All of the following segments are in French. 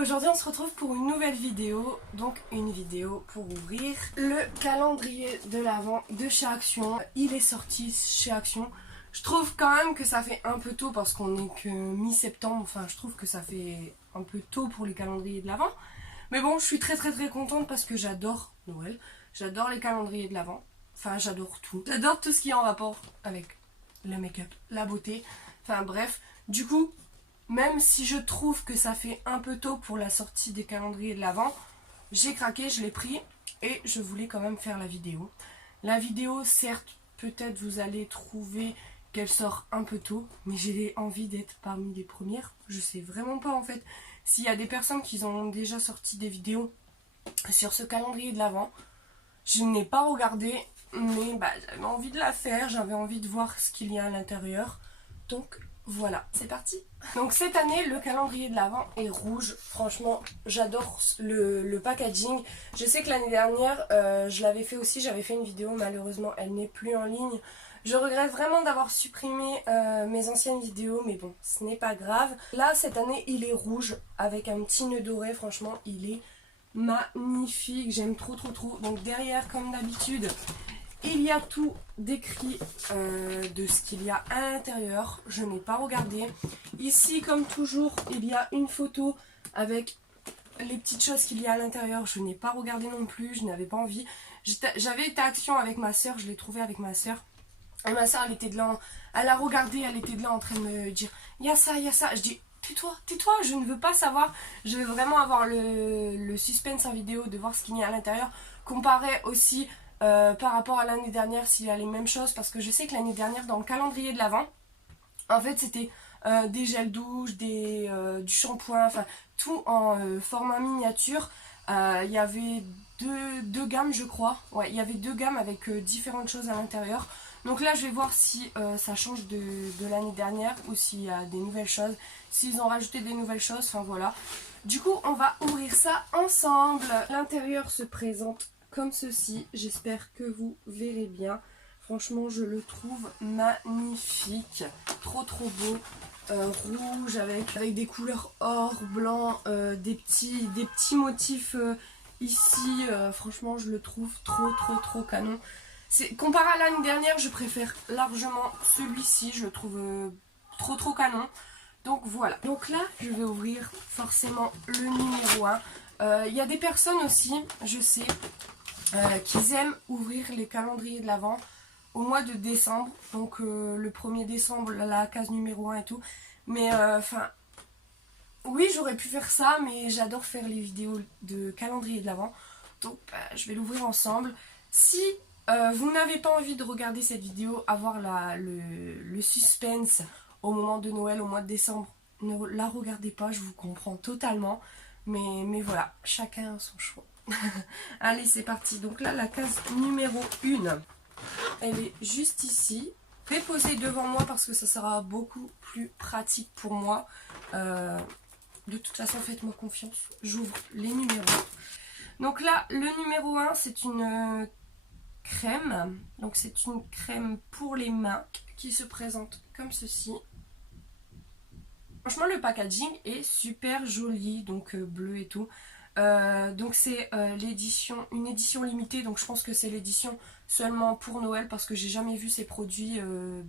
aujourd'hui on se retrouve pour une nouvelle vidéo, donc une vidéo pour ouvrir le calendrier de l'Avent de chez Action. Il est sorti chez Action. Je trouve quand même que ça fait un peu tôt parce qu'on est que mi-septembre, enfin je trouve que ça fait un peu tôt pour les calendriers de l'Avent. Mais bon, je suis très contente parce que j'adore Noël, j'adore les calendriers de l'Avent, enfin j'adore tout. J'adore tout ce qui est en rapport avec le make-up, la beauté, enfin bref, du coup... Même si je trouve que ça fait un peu tôt pour la sortie des calendriers de l'Avent, j'ai craqué, je l'ai pris et je voulais quand même faire la vidéo. La vidéo, certes, peut-être vous allez trouver qu'elle sort un peu tôt, mais j'ai envie d'être parmi les premières. Je sais vraiment pas en fait s'il y a des personnes qui ont déjà sorti des vidéos sur ce calendrier de l'Avent. Je n'ai pas regardé, mais j'avais envie de la faire, j'avais envie de voir ce qu'il y a à l'intérieur. Donc voilà, c'est parti. Donc cette année, le calendrier de l'Avent est rouge. Franchement, j'adore le packaging. Je sais que l'année dernière, je l'avais fait aussi. J'avais fait une vidéo, malheureusement, elle n'est plus en ligne. Je regrette vraiment d'avoir supprimé mes anciennes vidéos, mais bon, ce n'est pas grave. Là, cette année, il est rouge avec un petit nœud doré. Franchement, il est magnifique. J'aime trop. Donc derrière, comme d'habitude... il y a tout décrit de ce qu'il y a à l'intérieur. Je n'ai pas regardé. Ici, comme toujours, il y a une photo avec les petites choses qu'il y a à l'intérieur. Je n'ai pas regardé non plus. Je n'avais pas envie. J'avais été à Action avec ma soeur. Je l'ai trouvé avec ma soeur. Et ma soeur, elle était de là. Elle a regardé. Elle était de là en train de me dire il y a ça, il y a ça. Je dis tais-toi, je ne veux pas savoir. Je veux vraiment avoir le suspense en vidéo de voir ce qu'il y a à l'intérieur. Comparé aussi... par rapport à l'année dernière s'il y a les mêmes choses, parce que je sais que l'année dernière dans le calendrier de l'Avent en fait c'était des gels douche, du shampoing, enfin tout en format miniature. Il y avait deux gammes je crois, ouais il y avait deux gammes avec différentes choses à l'intérieur. Donc là je vais voir si ça change de l'année dernière ou s'il y a des nouvelles choses, s'ils ont rajouté des nouvelles choses, enfin voilà. Du coup on va ouvrir ça ensemble. L'intérieur se présente comme ceci, j'espère que vous verrez bien. Franchement je le trouve magnifique, trop beau, rouge avec des couleurs or, blanc, des petits motifs ici, franchement je le trouve trop canon. Comparé à l'année dernière, je préfère largement celui-ci, je le trouve trop canon. Donc voilà, donc là je vais ouvrir forcément le numéro 1. Il y a des personnes aussi, je sais, qui aiment ouvrir les calendriers de l'Avent au mois de décembre, donc le 1er décembre, la case numéro 1 et tout, mais enfin oui j'aurais pu faire ça, mais j'adore faire les vidéos de calendrier de l'Avent, donc je vais l'ouvrir ensemble. Si vous n'avez pas envie de regarder cette vidéo, avoir le suspense au moment de Noël, au mois de décembre, ne la regardez pas, je vous comprends totalement, mais voilà, chacun a son choix. Allez c'est parti, donc là la case numéro 1 elle est juste ici. Je vais poser devant moi parce que ça sera beaucoup plus pratique pour moi. De toute façon faites-moi confiance, j'ouvre les numéros. Donc là le numéro 1 c'est une crème, donc c'est une crème pour les mains qui se présente comme ceci. Franchement le packaging est super joli, donc bleu et tout. Donc c'est une édition limitée, donc je pense que c'est l'édition seulement pour Noël parce que j'ai jamais vu ces produits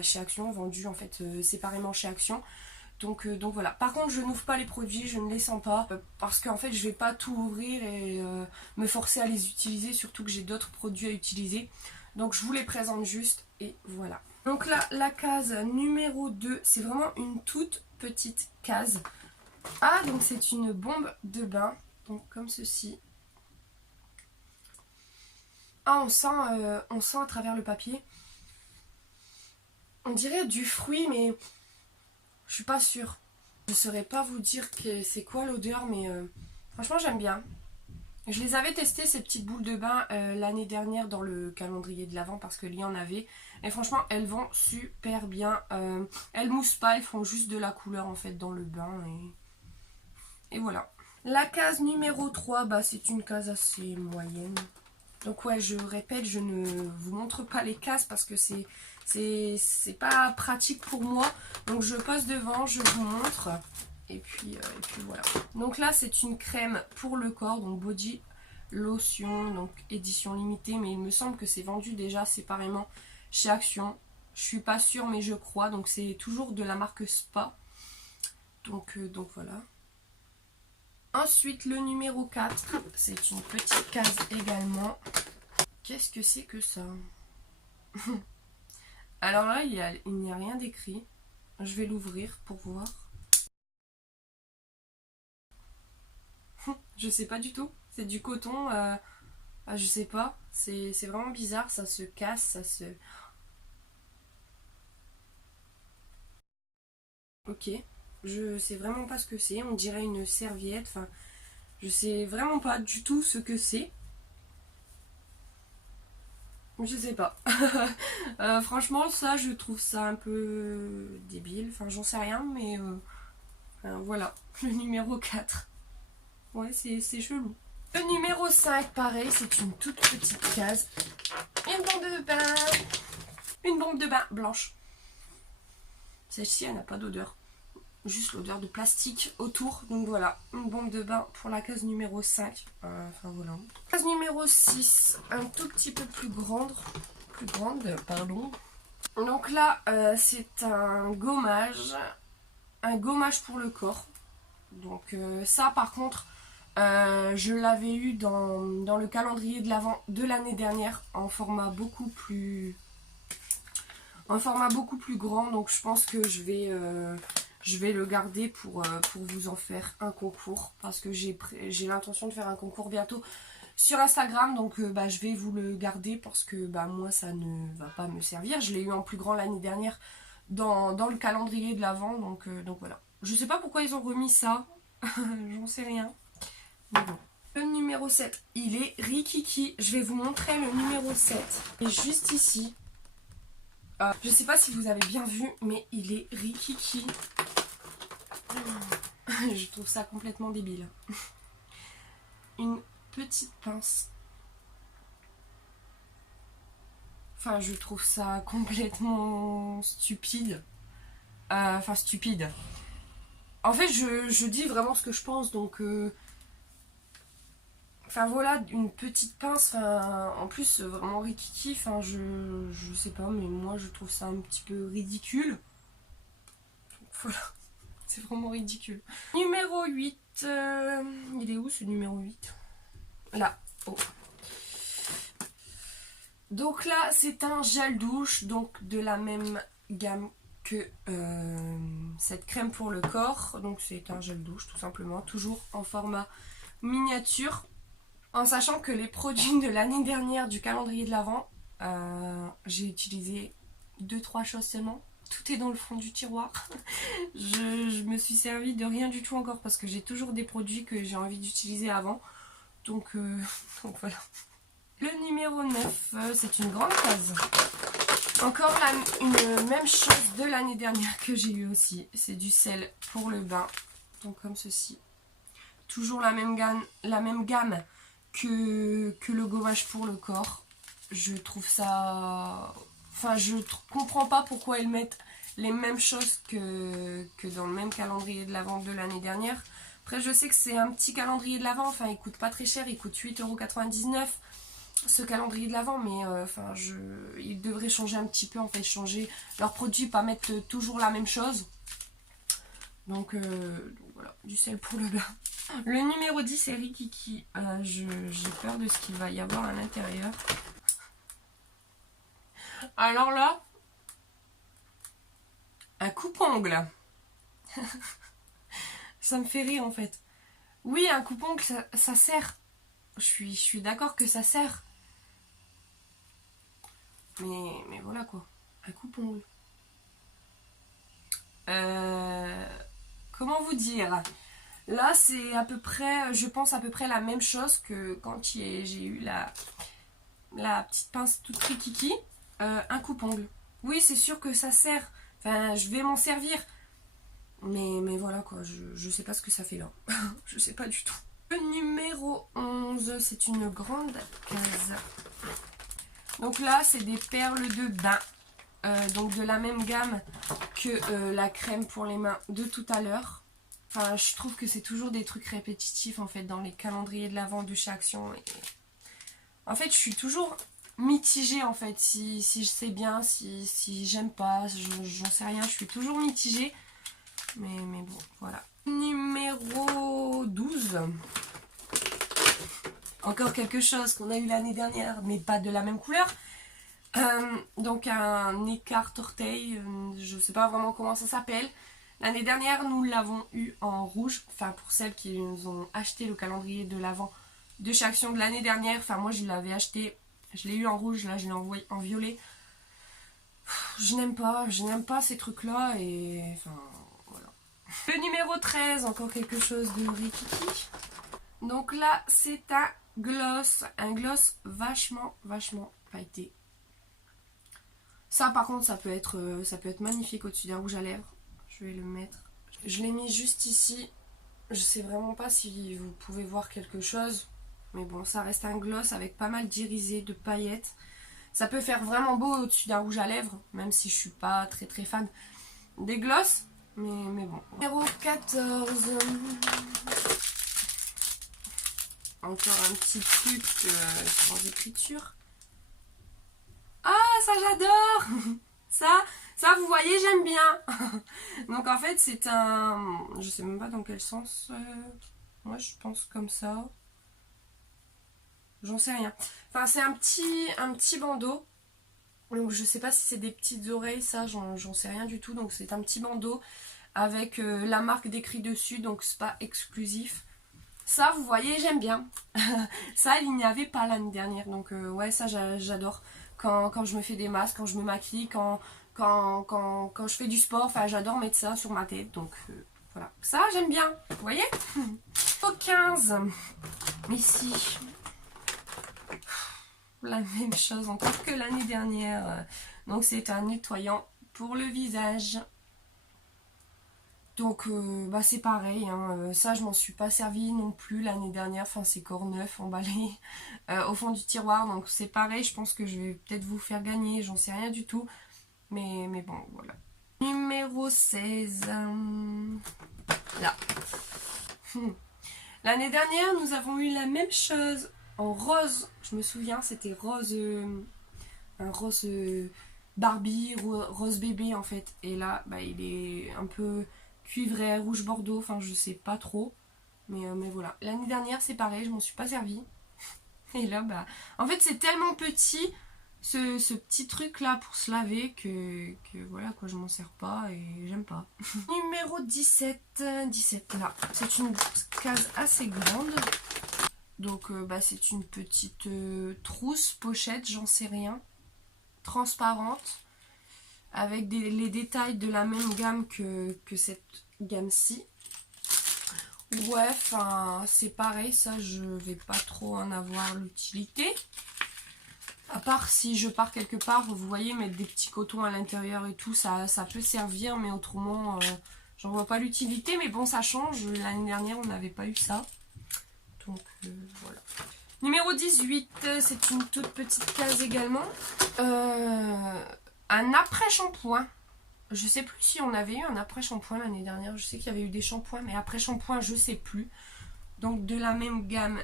chez Action, vendus en fait séparément chez Action. Donc voilà. Par contre je n'ouvre pas les produits, je ne les sens pas parce qu'en fait je vais pas tout ouvrir et me forcer à les utiliser, surtout que j'ai d'autres produits à utiliser. Donc je vous les présente juste et voilà. Donc là la case numéro 2 c'est vraiment une toute petite case. Ah donc c'est une bombe de bain. Donc comme ceci. Ah on sent à travers le papier. On dirait du fruit mais je suis pas sûre. Je ne saurais pas vous dire que c'est quoi l'odeur mais franchement j'aime bien. Je les avais testé ces petites boules de bain l'année dernière dans le calendrier de l'Avent parce qu'il y en avait. Et franchement elles vont super bien. Elles moussent pas, elles font juste de la couleur en fait dans le bain et voilà. La case numéro 3, c'est une case assez moyenne. Donc ouais, je répète, je ne vous montre pas les cases parce que c'est pas pratique pour moi. Donc je pose devant, je vous montre. puis voilà. Donc là c'est une crème pour le corps, donc body lotion, donc édition limitée, mais il me semble que c'est vendu déjà séparément chez Action. Je suis pas sûre mais je crois, donc c'est toujours de la marque Spa. Donc voilà. Ensuite le numéro 4, c'est une petite case également. Qu'est-ce que c'est que ça? Alors là il n'y a rien d'écrit. Je vais l'ouvrir pour voir. Je sais pas du tout. C'est du coton. Je sais pas. C'est vraiment bizarre. Ça se casse. Ça se... Ok. Je sais vraiment pas ce que c'est. On dirait une serviette. Enfin, je sais vraiment pas du tout ce que c'est. Je sais pas. Franchement, ça, je trouve ça un peu débile. Enfin, j'en sais rien, mais voilà. Le numéro 4. Ouais, c'est chelou. Le numéro 5, pareil, c'est une toute petite case. Une bombe de bain. Une bombe de bain blanche. Celle-ci, elle n'a pas d'odeur. Juste l'odeur de plastique autour. Donc voilà, une bombe de bain pour la case numéro 5. Enfin voilà. Case numéro 6, un tout petit peu plus grande. Pardon. Donc là, c'est un gommage. Un gommage pour le corps. Donc ça, par contre... je l'avais eu dans le calendrier de l'Avent de l'année dernière en format beaucoup plus grand, donc je pense que je vais le garder pour vous en faire un concours, parce que j'ai l'intention de faire un concours bientôt sur Instagram, donc je vais vous le garder parce que moi ça ne va pas me servir. Je l'ai eu en plus grand l'année dernière dans le calendrier de l'Avent, donc voilà. Je sais pas pourquoi ils ont remis ça, j'en sais rien. Bon. Le numéro 7, il est Rikiki. Je vais vous montrer le numéro 7. Il est juste ici. Je sais pas si vous avez bien vu, mais il est Rikiki. Je trouve ça complètement débile. Une petite pince. Enfin, je trouve ça complètement stupide. Enfin, stupide. En fait, je dis vraiment ce que je pense, donc... Enfin voilà, une petite pince, enfin, en plus vraiment rikiki, enfin je sais pas, mais moi je trouve ça un petit peu ridicule. Donc, voilà, c'est vraiment ridicule. Numéro 8, il est où ce numéro 8? Là, oh. Donc là c'est un gel douche, donc de la même gamme que cette crème pour le corps. Donc c'est un gel douche tout simplement, toujours en format miniature. En sachant que les produits de l'année dernière du calendrier de l'Avent, j'ai utilisé 2-3 choses seulement. Tout est dans le fond du tiroir. je me suis servi de rien du tout encore parce que j'ai toujours des produits que j'ai envie d'utiliser avant. Donc voilà. Le numéro 9, c'est une grande case. Encore une même chose de l'année dernière que j'ai eu aussi. C'est du sel pour le bain. Donc comme ceci. Toujours la même gamme que le gommage pour le corps. Je trouve ça... Enfin, je comprends pas pourquoi ils mettent les mêmes choses que dans le même calendrier de l'Avent de l'année dernière. Après, je sais que c'est un petit calendrier de l'Avent. Enfin, il coûte pas très cher. Il coûte 8,99 € ce calendrier de l'Avent. Mais enfin, ils devraient changer un petit peu. En fait, changer leurs produits, pas mettre toujours la même chose. Donc voilà, du sel pour le bain. Le numéro 10 c'est Rikiki. J'ai peur de ce qu'il va y avoir à l'intérieur. Alors là, un coupe-ongle. Ça me fait rire en fait. Oui, un coupe-ongle, ça sert. Je suis d'accord que ça sert. Mais voilà quoi. Un coupe-ongle. Comment vous dire? Là, c'est à peu près, je pense à peu près la même chose que quand j'ai eu la petite pince toute rikiki. Un coupe-ongle. Oui, c'est sûr que ça sert. Enfin, je vais m'en servir. Mais voilà quoi, je sais pas ce que ça fait là. Je sais pas du tout. Le numéro 11, c'est une grande case. Donc là, c'est des perles de bain. Donc de la même gamme que la crème pour les mains de tout à l'heure. Enfin, je trouve que c'est toujours des trucs répétitifs en fait dans les calendriers de l'Avent de chez Action. Et... en fait, je suis toujours mitigée en fait. Si je sais bien, si j'aime pas, j'en sais rien. Je suis toujours mitigée. Mais bon, voilà. Numéro 12. Encore quelque chose qu'on a eu l'année dernière, mais pas de la même couleur. Donc un écart orteil, je sais pas vraiment comment ça s'appelle. L'année dernière, nous l'avons eu en rouge. Enfin, pour celles qui nous ont acheté le calendrier de l'Avent de chez Action de l'année dernière. Enfin, moi, je l'avais acheté. Je l'ai eu en rouge. Là, je l'ai envoyé en violet. Je n'aime pas ces trucs-là. Et enfin, voilà. Le numéro 13, encore quelque chose de rikiki. Donc là, c'est un gloss. Un gloss vachement pailleté. Ça, par contre, ça peut être magnifique au-dessus d'un rouge à lèvres. Je vais le mettre. Je l'ai mis juste ici. Je sais vraiment pas si vous pouvez voir quelque chose. Mais bon, ça reste un gloss avec pas mal d'irisé, de paillettes. Ça peut faire vraiment beau au-dessus d'un rouge à lèvres. Même si je suis pas très fan des gloss. Mais bon. Numéro 14. Encore un petit truc sans écriture. Ah, ça j'adore. Ça, vous voyez, j'aime bien. Donc en fait, c'est un... je sais même pas dans quel sens. Moi, je pense comme ça. J'en sais rien. Enfin, c'est un petit bandeau. Donc je sais pas si c'est des petites oreilles, ça, j'en sais rien du tout. Donc c'est un petit bandeau avec la marque décrit dessus. Donc c'est pas exclusif. Ça, vous voyez, j'aime bien. Ça, il n'y avait pas l'année dernière. Donc ouais, ça, j'adore. Quand je me fais des masques, quand je me maquille, quand je fais du sport, enfin j'adore mettre ça sur ma tête, donc voilà, ça j'aime bien, vous voyez. Au 15, ici, la même chose encore que l'année dernière, donc c'est un nettoyant pour le visage. Donc bah c'est pareil, hein. Ça je m'en suis pas servi non plus l'année dernière, enfin c'est corps neuf emballé au fond du tiroir, donc c'est pareil, je pense que je vais peut-être vous faire gagner, j'en sais rien du tout, mais bon voilà. Numéro 16, là. L'année dernière nous avons eu la même chose en rose, je me souviens c'était rose, un rose Barbie, rose bébé en fait, et là bah il est un peu cuivré, rouge bordeaux, enfin je sais pas trop, mais voilà. L'année dernière c'est pareil, je m'en suis pas servi. Et là bah, en fait c'est tellement petit ce petit truc là pour se laver que voilà quoi, je m'en sers pas et j'aime pas. Numéro 17, là, c'est une case assez grande. Donc bah c'est une petite trousse, pochette, j'en sais rien, transparente, avec les détails de la même gamme que cette gamme-ci. Ouais, enfin, c'est pareil, ça, je vais pas trop en avoir l'utilité. À part si je pars quelque part, vous voyez, mettre des petits cotons à l'intérieur et tout, ça peut servir, mais autrement, j'en vois pas l'utilité. Mais bon, ça change, l'année dernière, on n'avait pas eu ça. Donc, voilà. Numéro 18, c'est une toute petite case également. Un après-shampoing. Je sais plus si on avait eu un après-shampoing l'année dernière. Je sais qu'il y avait eu des shampoings, mais après-shampoing, je sais plus. Donc de la même gamme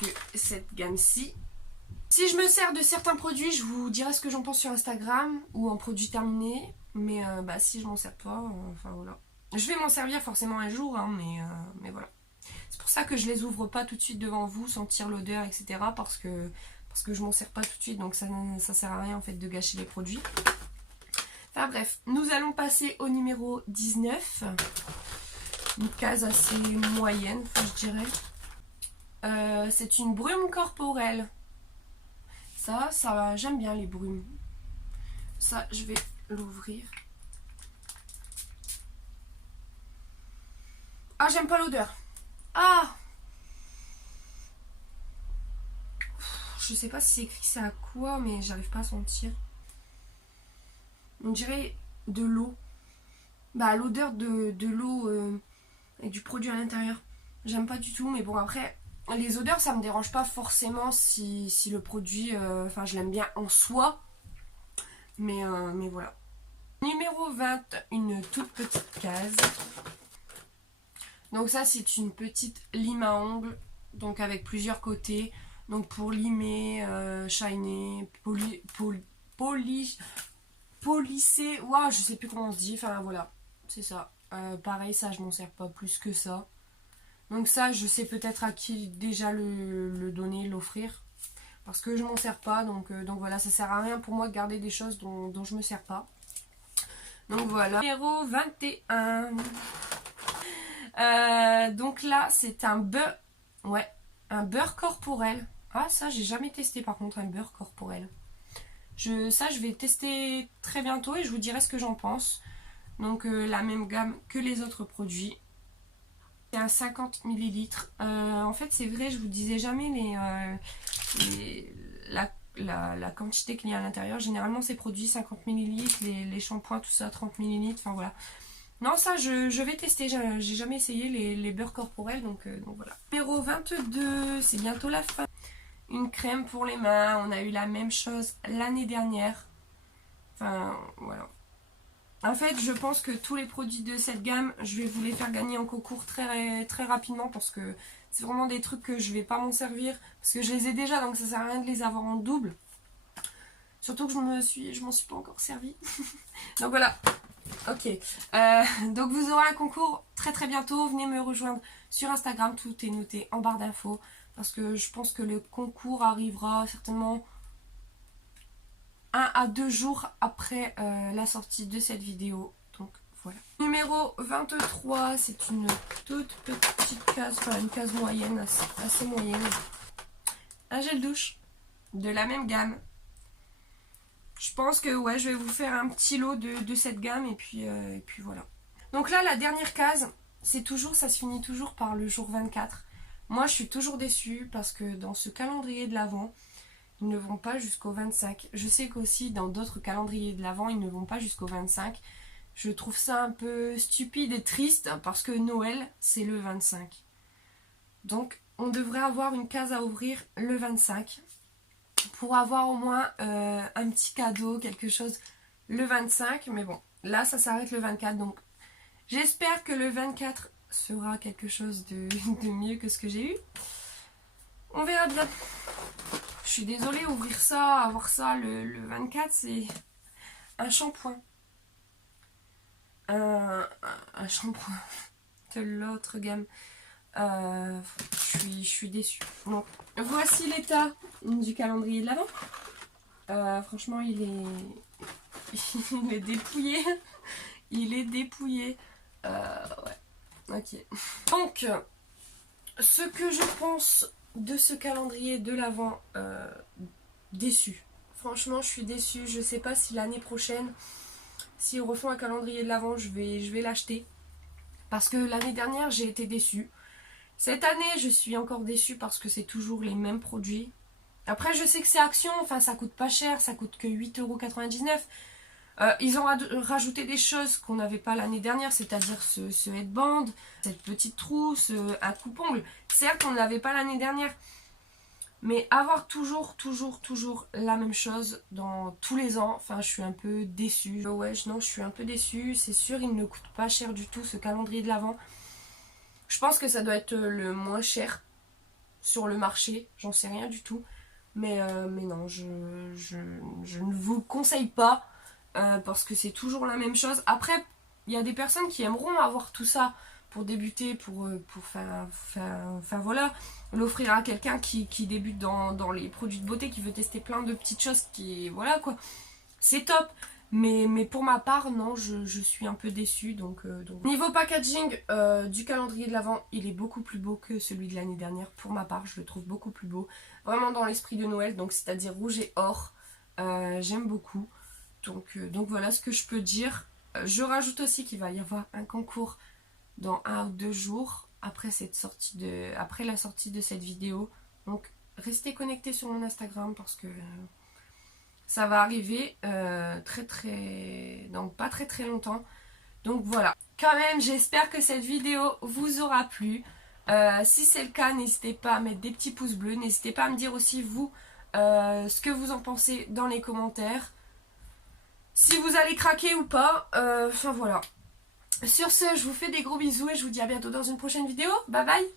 que cette gamme-ci. Si je me sers de certains produits, je vous dirai ce que j'en pense sur Instagram ou en produit terminé. Mais bah, si je m'en sers pas, enfin voilà. Je vais m'en servir forcément un jour, hein, mais voilà. C'est pour ça que je les ouvre pas tout de suite devant vous, sentir l'odeur, etc. Parce que je m'en sers pas tout de suite, donc ça sert à rien en fait de gâcher les produits. Enfin bref, nous allons passer au numéro 19. Une case assez moyenne, je dirais. C'est une brume corporelle. Ça j'aime bien les brumes. Ça, je vais l'ouvrir. Ah, j'aime pas l'odeur. Ah! Je sais pas si c'est écrit c'est à quoi, mais j'arrive pas à sentir. On dirait de l'eau. Bah, l'odeur de l'eau et du produit à l'intérieur. J'aime pas du tout, mais bon, après, les odeurs, ça me dérange pas forcément si le produit, enfin, je l'aime bien en soi. Mais voilà. Numéro 20, une toute petite case. Donc ça c'est une petite lime à ongles, donc avec plusieurs côtés. Donc pour limer, shiner, polisser, waouh, je sais plus comment on se dit, enfin voilà, c'est ça. Pareil, ça je m'en sers pas plus que ça. Donc ça je sais peut-être à qui déjà le donner, l'offrir. Parce que je m'en sers pas, donc voilà, ça sert à rien pour moi de garder des choses dont je me sers pas. Donc voilà. Numéro 21. Donc là c'est un beurre. Ouais, un beurre corporel. Ah ça j'ai jamais testé par contre un beurre corporel. Ça je vais tester très bientôt et je vous dirai ce que j'en pense. Donc la même gamme que les autres produits. C'est un 50 ml. En fait c'est vrai, je vous disais jamais la quantité qu'il y a à l'intérieur. Généralement c'est produit 50 ml, les shampoings tout ça 30 ml, enfin voilà. Non ça je vais tester, j'ai jamais essayé les beurres corporels donc voilà. Numéro 22, c'est bientôt la fin. Une crème pour les mains, on a eu la même chose l'année dernière. Enfin voilà. En fait je pense que tous les produits de cette gamme, je vais vous les faire gagner en concours très, très rapidement parce que c'est vraiment des trucs que je vais pas m'en servir. Parce que je les ai déjà donc ça sert à rien de les avoir en double. Surtout que je m'en suis pas encore servi. Donc voilà. Ok. Donc vous aurez un concours très très bientôt. Venez me rejoindre sur Instagram. Tout est noté en barre d'infos. Parce que je pense que le concours arrivera certainement 1 à 2 jours après la sortie de cette vidéo. Donc voilà. Numéro 23, c'est une toute petite case, enfin une case moyenne, assez moyenne. Un gel douche de la même gamme. Je pense que ouais, je vais vous faire un petit lot de cette gamme et puis voilà. Donc là, la dernière case, c'est toujours, ça se finit toujours par le jour 24. Moi, je suis toujours déçue parce que dans ce calendrier de l'Avent, ils ne vont pas jusqu'au 25. Je sais qu'aussi dans d'autres calendriers de l'Avent, ils ne vont pas jusqu'au 25. Je trouve ça un peu stupide et triste parce que Noël, c'est le 25. Donc, on devrait avoir une case à ouvrir le 25 pour avoir au moins un petit cadeau, quelque chose le 25. Mais bon, là, ça s'arrête le 24. Donc, j'espère que le 24 sera quelque chose de mieux que ce que j'ai eu. On verra bien. Je suis désolée, ouvrir ça, avoir ça le 24, c'est un shampoing. Un shampoing de l'autre gamme. Je suis déçue. Donc, voici l'état du calendrier de l'Avent. Franchement, il est dépouillé. Il est dépouillé. Ouais. Ok. Donc, ce que je pense de ce calendrier de l'Avent, déçu. Franchement, je suis déçue. Je sais pas si l'année prochaine, s'ils refont un calendrier de l'Avent, je vais l'acheter. Parce que l'année dernière, j'ai été déçue. Cette année, je suis encore déçue parce que c'est toujours les mêmes produits. Après, je sais que c'est Action, enfin ça coûte pas cher, ça coûte que 8,99 €. Ils ont rajouté des choses qu'on n'avait pas l'année dernière, c'est-à-dire ce headband, cette petite trousse, un coupe-ongle. Certes, on ne l'avait pas l'année dernière, mais avoir toujours la même chose dans tous les ans, enfin je suis un peu déçue. Ouais, non, je suis un peu déçue, c'est sûr, il ne coûte pas cher du tout ce calendrier de l'Avent. Je pense que ça doit être le moins cher sur le marché, j'en sais rien du tout. Mais non, je ne vous conseille pas parce que c'est toujours la même chose. Après, il y a des personnes qui aimeront avoir tout ça pour débuter, pour faire enfin voilà, l'offrir à quelqu'un qui débute dans les produits de beauté, qui veut tester plein de petites choses, qui voilà quoi. C'est top. Mais pour ma part, non, je suis un peu déçue. Donc. Niveau packaging du calendrier de l'Avent, il est beaucoup plus beau que celui de l'année dernière. Pour ma part, je le trouve beaucoup plus beau. Vraiment dans l'esprit de Noël, donc c'est-à-dire rouge et or. J'aime beaucoup. Donc voilà ce que je peux dire. Je rajoute aussi qu'il va y avoir un concours dans 1 ou 2 jours après la sortie de cette vidéo. Donc restez connectés sur mon Instagram parce que... ça va arriver dans pas très longtemps. Donc voilà. Quand même, j'espère que cette vidéo vous aura plu. Si c'est le cas, n'hésitez pas à mettre des petits pouces bleus. N'hésitez pas à me dire aussi, vous, ce que vous en pensez dans les commentaires. Si vous allez craquer ou pas. Enfin voilà. Sur ce, je vous fais des gros bisous et je vous dis à bientôt dans une prochaine vidéo. Bye bye.